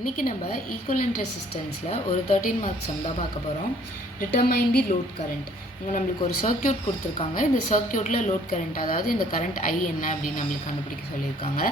இன்றைக்கி நம்ம ஈக்குவலண்ட் ரெசிஸ்டன்ஸில் ஒரு 13 மார்க்ஸ் சம் தான் பார்க்க போகிறோம். டிட்டர்மைன் தி லோட் கரண்ட். இங்கே நம்மளுக்கு ஒரு சர்க்கியூட் கொடுத்துருக்காங்க. இந்த சர்க்கியூட்டில் லோட் கரண்ட், அதாவது இந்த கரண்ட் ஐ என்ன அப்படின்னு நம்மளுக்கு கண்டுபிடிக்க சொல்லியிருக்காங்க.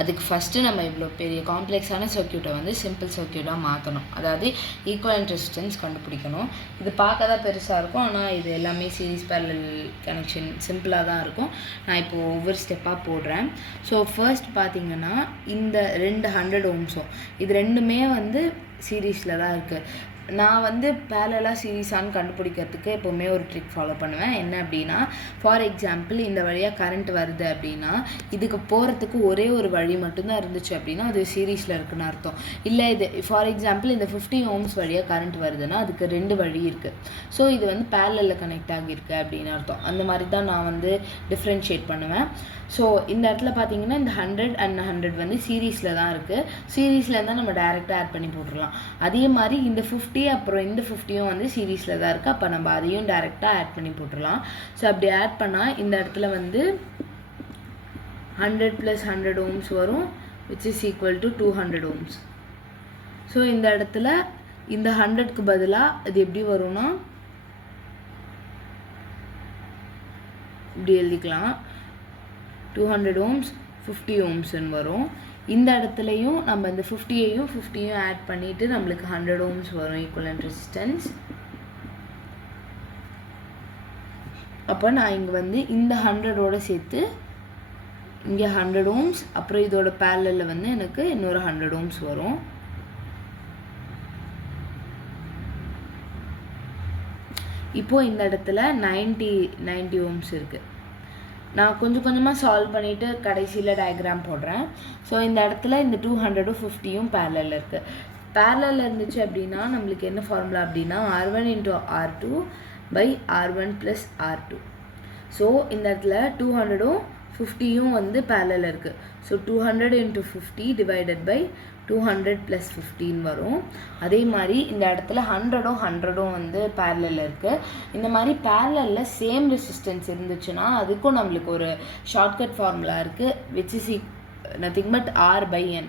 அதுக்கு ஃபஸ்ட்டு நம்ம இவ்வளோ பெரிய காம்ப்ளெக்ஸான சர்க்கியூட்டை வந்து சிம்பிள் சர்க்கியூட்டாக மாற்றணும். அதாவது ஈக்குவலண்ட் ரெசிஸ்டன்ஸ் கண்டுபிடிக்கணும். இது பார்க்க தான் பெருசாக இருக்கும், ஆனால் இது எல்லாமே சீரிஸ் பேரலல் கனெக்ஷன் சிம்பிளாக தான் இருக்கும். நான் இப்போது ஒவ்வொரு ஸ்டெப்பாக போடுறேன். ஸோ ஃபர்ஸ்ட் பார்த்திங்கன்னா இந்த 200 ஓம்ஸும் இது ரெண்டுமே வந்து சீரீஸில் தான் இருக்குது. நான் வந்து பேரலாக சீரீஸான்னு கண்டுபிடிக்கிறதுக்கு எப்போவுமே ஒரு ட்ரிக் ஃபாலோ பண்ணுவேன். என்ன அப்படின்னா, ஃபார் எக்ஸாம்பிள் இந்த வழியாக கரண்ட் வருது அப்படின்னா இதுக்கு போகிறதுக்கு ஒரே ஒரு வழி மட்டும்தான் இருந்துச்சு அப்படின்னா அது சீரீஸில் இருக்குன்னு அர்த்தம். இல்லை இது ஃபார் எக்ஸாம்பிள் இந்த 50 ஓம்ஸ் வழியாக கரண்ட் வருதுன்னா அதுக்கு 2 வழி இருக்குது. ஸோ இது வந்து பேரலில் கனெக்ட் ஆகியிருக்கு அப்படின்னு அர்த்தம். அந்த மாதிரி தான் நான் வந்து டிஃப்ரென்ஷியேட் பண்ணுவேன். ஸோ இந்த இடத்துல பார்த்தீங்கன்னா இந்த 100 and 100 வந்து சீரீஸில் தான் இருக்குது. சீரீஸில் இருந்தால் நம்ம டைரெக்டாக ஆட் பண்ணி போட்டுடலாம். அதே மாதிரி இந்த 50 அப்புறம் இந்த 50யும் வந்து சீரீஸில் தான் இருக்குது. அப்போ நம்ம அதையும் டைரெக்டாக ஆட் பண்ணி போட்டுடலாம். ஸோ அப்படி ஆட் பண்ணால் இந்த இடத்துல வந்து 100 + 100 ஓம்ஸ் வரும், which is equal to 200 ohms. So இந்த இடத்துல இந்த 100க்கு பதிலாக இது எப்படி வரும்னா இப்படி எழுதிக்கலாம். 200 ஓம்ஸ் 50 ஓம்ஸ்ன்னு வரும். இந்த இடத்துலையும் நம்ம இந்த 50யையும் 50யும் ஆட் பண்ணிவிட்டு நம்மளுக்கு 100 ஓம்ஸ் வரும் ஈக்குவலண்ட் ரெசிஸ்டன்ஸ். அப்போ நான் இங்கே வந்து இந்த 100ஓட சேர்த்து இங்கே 100 ஓம்ஸ், அப்புறம் இதோட பேரலில் வந்து எனக்கு இன்னொரு 100 ஓம்ஸ் வரும். இப்போது இந்த இடத்துல 90 ஓம்ஸ் இருக்குது. நான் கொஞ்சம் கொஞ்சமாக சால்வ் பண்ணிவிட்டு கடைசியில் டயக்ராம் போடுறேன். ஸோ இந்த இடத்துல இந்த 200ம் 50யும் பேரலில் இருக்குது. பேரலில் இருந்துச்சு அப்படின்னா நம்மளுக்கு என்ன ஃபார்முலா அப்படின்னா R1 × R2 / R1 + R2. So இந்த இடத்துல 200ம் 50யும் வந்து பேரலில் இருக்குது. ஸோ 200 × 50 / 200 + 15 வரும். அதே மாதிரி இந்த இடத்துல 100ம் வந்து பேரலில் இருக்குது. இந்த மாதிரி பேரலில் சேம் ரெசிஸ்டன்ஸ் இருந்துச்சுன்னா அதுக்கும் நம்மளுக்கு ஒரு ஷார்ட்கட் ஃபார்முலா இருக்குது, which is nothing but R/N.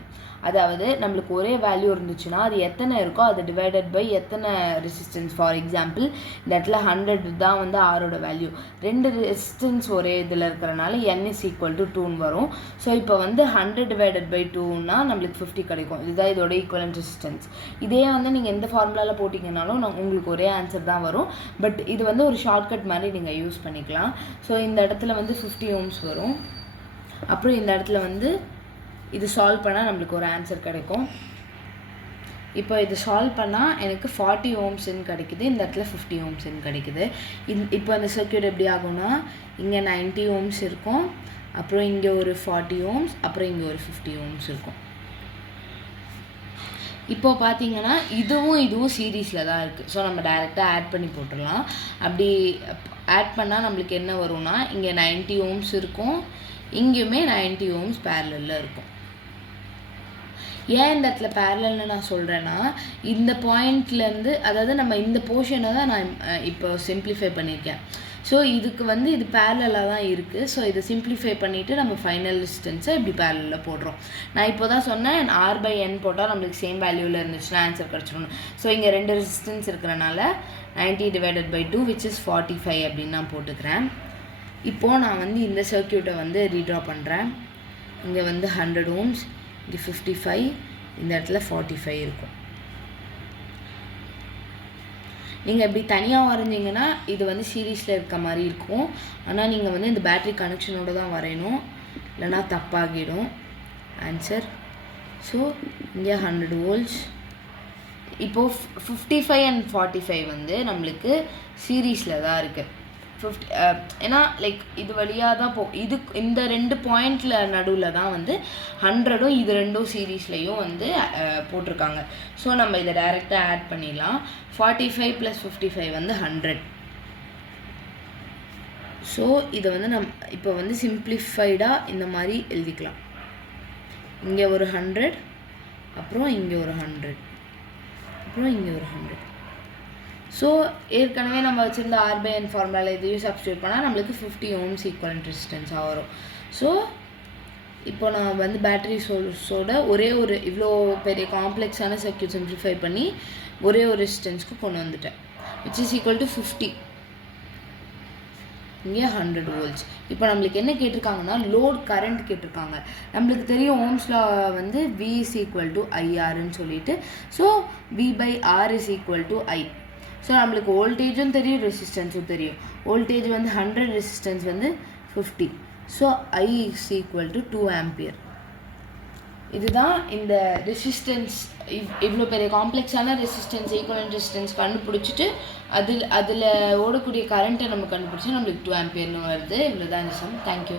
அதாவது நம்மளுக்கு ஒரே வேல்யூ இருந்துச்சுன்னா அது எத்தனை இருக்கோ அது டிவைடட் பை எத்தனை ரெசிஸ்டன்ஸ். ஃபார் எக்ஸாம்பிள் இந்த இடத்துல 100 தான் வந்து ஆரோட வேல்யூ. 2 ரெசிஸ்டன்ஸ் ஒரே இதில் இருக்கிறனால N is equal to 2ன்னு வரும். ஸோ இப்போ வந்து 100 / 2ன்னா நம்மளுக்கு 50 கிடைக்கும். இதுதான் இதோட ஈக்குவலண்ட் ரெசிஸ்டன்ஸ். இதே வந்து நீங்கள் எந்த ஃபார்முலாவில் போட்டிங்கனாலும் உங்களுக்கு ஒரே ஆன்சர் தான் வரும். பட் இது வந்து ஒரு ஷார்ட்கட் மாதிரி நீங்கள் யூஸ் பண்ணிக்கலாம். ஸோ இந்த இடத்துல வந்து 50 ஓம்ஸ் வரும். அப்புறம் இந்த இடத்துல வந்து இது சால்வ் பண்ணால் நம்மளுக்கு ஒரு ஆன்சர் கிடைக்கும். இப்போ இது சால்வ் பண்ணால் எனக்கு 40 ஓம்ஸ்ன்னு கிடைக்குது. இந்த இடத்துல 50 ஓம்ஸ்ன்னு கிடைக்குது. இப்போ அந்த சர்க்யூட் எப்படி ஆகும்னா இங்கே 90 ஓம்ஸ் இருக்கும், அப்புறம் இங்கே ஒரு 40 ஓம்ஸ், அப்புறம் இங்கே ஒரு 50 ஓம்ஸ் இருக்கும். இப்போ பார்த்தீங்கன்னா இதுவும் சீரீஸில் தான் இருக்குது. ஸோ நம்ம டைரெக்டாக ஆட் பண்ணி போட்டுடலாம். அப்படி ஆட் பண்ணால் நம்மளுக்கு என்ன வரும்னா இங்கே 90 ஓம்ஸ் இருக்கும், இங்கேயுமே 90 ஓம்ஸ் பேரலில் இருக்கும். ஏன் இந்த இடத்துல பேரலல்னு நான் சொல்கிறேன்னா இந்த பாயிண்ட்லேருந்து, அதாவது நம்ம இந்த போர்ஷனை தான் நான் இப்போ சிம்பிளிஃபை பண்ணியிருக்கேன். ஸோ இதுக்கு வந்து இது பேரலாக தான் இருக்குது. ஸோ இதை சிம்பிளிஃபை பண்ணிவிட்டு நம்ம ஃபைனல் ரெசிஸ்டன்ஸை இப்படி பேரலில் போடுறோம். நான் இப்போ தான் சொன்னேன் R/N போட்டால் நம்மளுக்கு சேம் வேல்யூவில் இருந்துச்சுன்னா ஆன்சர் கிடச்சிடணும். ஸோ இங்கே 2 ரெசிஸ்டன்ஸ் இருக்கிறனால 90 / 2 which is 45 அப்படின்னு நான் போட்டுக்கிறேன். இப்போது நான் வந்து இந்த சர்க்கியூட்டை வந்து ரீட்ரா பண்ணுறேன். இங்கே வந்து 100 ஓம்ஸ், இங்கே 55, இந்த இடத்துல 45 இருக்கும். நீங்கள் இப்படி தனியாக வரைஞ்சிங்கன்னா இது வந்து சீரீஸில் இருக்க மாதிரி இருக்கும். ஆனால் நீங்கள் வந்து இந்த பேட்ரி கனெக்ஷனோடு தான் வரையணும், இல்லைனா தப்பாகிடும் ஆன்சர். ஸோ இங்கே 100 வோல்ட்ஸ். இப்போது 55 and 45 வந்து நம்மளுக்கு சீரீஸில் தான் இருக்குது. ஏன்னா லைக் இது வழியாக தான் இந்த 2 பாயிண்டில் நடுவில் தான் வந்து 100ம் இது 2 சீரீஸ்லையும் வந்து போட்டிருக்காங்க. ஸோ நம்ம இதை டைரெக்டாக ஆட் பண்ணிடலாம். 45 + 55 வந்து 100. ஸோ இதை வந்து இப்போ வந்து சிம்பிளிஃபைடாக இந்த மாதிரி எழுதிக்கலாம். இங்கே ஒரு 100, அப்புறம் இங்கே ஒரு 100, அப்புறம் இங்கே ஒரு 100. ஸோ ஏற்கனவே நம்ம வச்சுருந்த R/N ஃபார்முலாவில் இதையும் சப்ஸ்டியூட் பண்ணால் நம்மளுக்கு 50 ஓம்ஸ் ஈக்குவலண்ட் ரெசிஸ்டன்ஸாக வரும். ஸோ இப்போ நான் வந்து பேட்டரி சோர்ஸோட ஒரே ஒரு இவ்வளோ பெரிய காம்ப்ளெக்ஸான சர்க்யூட் சிம்பிளிஃபை பண்ணி ஒரே ஒரு ரெசிஸ்டன்ஸ்க்கு கொண்டு வந்துட்டேன், விச் இஸ் ஈக்குவல் டு 50. இங்கே 100 volts. இப்போ நம்மளுக்கு என்ன கேட்டிருக்காங்கன்னா லோட் கரண்ட் கேட்டிருக்காங்க. நம்மளுக்கு தெரியும் ஓம்ஸ்ல வந்து V is equal to IRன்னு சொல்லிட்டு. So V/R is equal to I. So நம்மளுக்கு வோல்டேஜும் தெரியும், ரெசிஸ்டன்ஸும் தெரியும். வோல்டேஜ் வந்து 100, ரெசிஸ்டன்ஸ் வந்து 50. So I is equal to 2 ampere. இதுதான் இந்த ரெசிஸ்டன்ஸ். இவ்வளோ பெரிய காம்ப்ளெக்ஸான ரெசிஸ்டன்ஸ், ஈக்குவலன்ட் ரெசிஸ்டன்ஸ் கண்டுபிடிச்சிட்டு அதில் ஓடக்கூடிய கரண்ட்டை நம்ம கண்டுபிடிச்சா நம்மளுக்கு 2 ஆம்பியர்னு வருது. இவ்வளோ தான் இந்த சம். தேங்க்யூ.